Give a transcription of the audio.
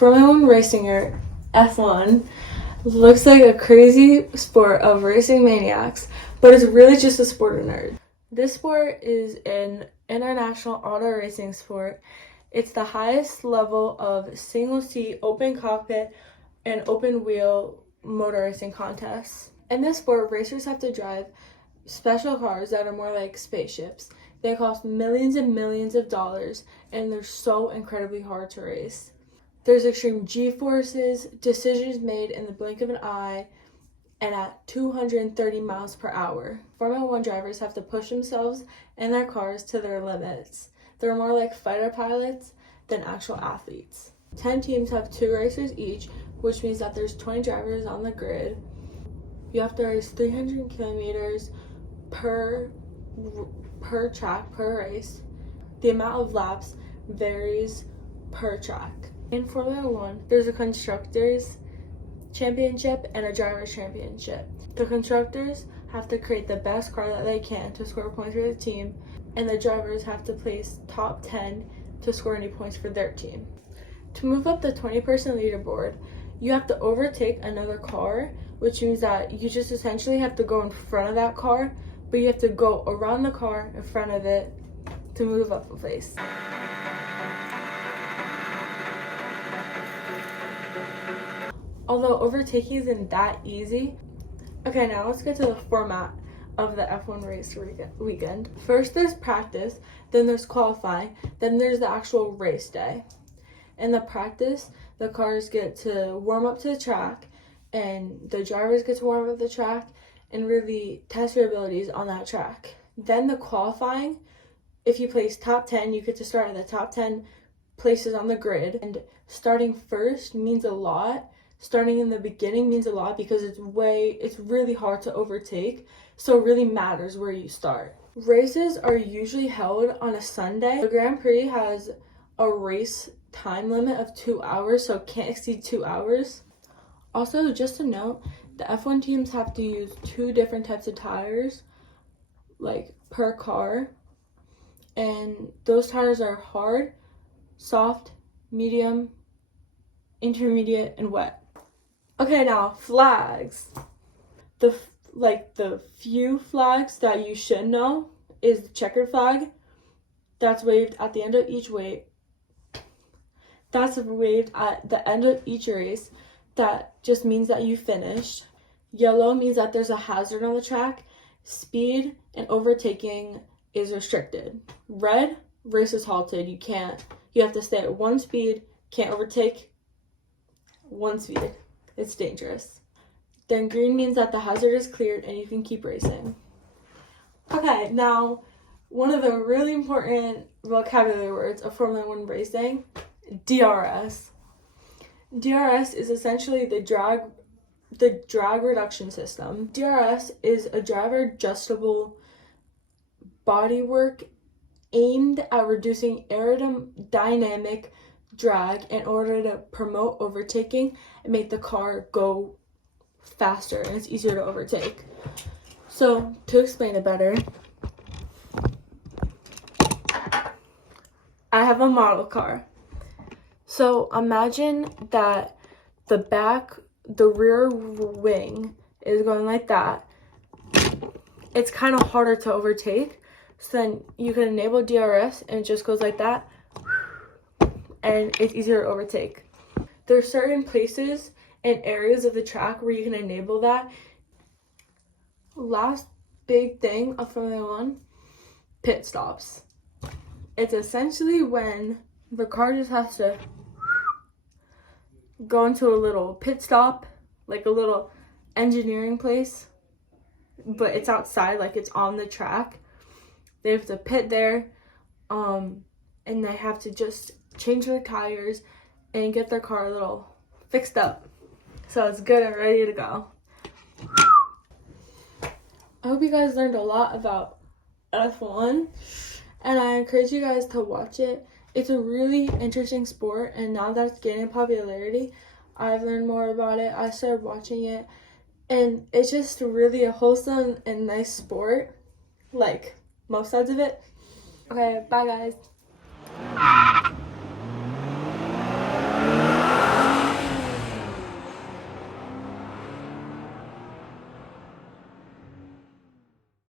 Formula One racing, or F1, looks like a crazy sport of racing maniacs, but it's really just a sport of nerds. This sport is an international auto racing sport. It's the highest level of single-seat, open cockpit, and open-wheel motor racing contests. In this sport, racers have to drive special cars that are more like spaceships. They cost millions and millions of dollars, and they're so incredibly hard to race. There's extreme G-forces, decisions made in the blink of an eye, and at 230 miles per hour. Formula One drivers have to push themselves and their cars to their limits. They're more like fighter pilots than actual athletes. 10 teams have 2 racers each, which means that there's 20 drivers on the grid. You have to race 300 kilometers per track, per race. The amount of laps varies per track. In Formula One, there's a constructors championship and a driver's championship. The constructors have to create the best car that they can to score points for the team, and the drivers have to place top 10 to score any points for their team. To move up the 20-person leaderboard, you have to overtake another car, which means that you just essentially have to go in front of that car, but you have to go around the car in front of it to move up a place. Although overtaking isn't that easy. Okay, now let's get to the format of the F1 race weekend. First there's practice, then there's qualifying, then there's the actual race day. In the practice, the cars get to warm up to the track, and the drivers get to warm up the track and really test your abilities on that track. Then the qualifying, if you place top 10, you get to start at the top 10 places on the grid. And starting first means a lot. Starting in the beginning means a lot because it's really hard to overtake, so it really matters where you start. Races are usually held on a Sunday. The Grand Prix has a race time limit of 2 hours, so it can't exceed 2 hours. Also, just to note, the F1 teams have to use 2 different types of tires, like per car, and those tires are hard, soft, medium, intermediate, and wet. Okay, now flags. The few flags that you should know is the checkered flag. That's waved at the end of each race. That's waved at the end of each race. That just means that you finished. Yellow means that there's a hazard on the track. Speed and overtaking is restricted. Red, race is halted. You have to stay at 1 speed, can't overtake 1 speed. It's dangerous. Then green means that the hazard is cleared and you can keep racing. Okay, now one of the really important vocabulary words of Formula One racing, DRS. DRS is essentially the drag reduction system. DRS is a driver adjustable bodywork aimed at reducing aerodynamic drag in order to promote overtaking and make the car go faster, and it's easier to overtake. So to explain it better, I have a model car. So imagine that the rear wing is going like that. It's kind of harder to overtake, so then you can enable DRS and it just goes like that, and it's easier to overtake. There are certain places and areas of the track where you can enable that. Last big thing of Formula One, pit stops. It's essentially when the car just has to go into a little pit stop, like a little engineering place, but it's outside, like it's on the track. They have to pit there, and they have to just change their tires and get their car a little fixed up so it's good and ready to go. I hope you guys learned a lot about F1, and I encourage you guys to watch it. It's a really interesting sport, and now that it's gaining popularity, I've learned more about it. I started watching it, and it's just really a wholesome and nice sport, like most sides of it. Okay, bye guys.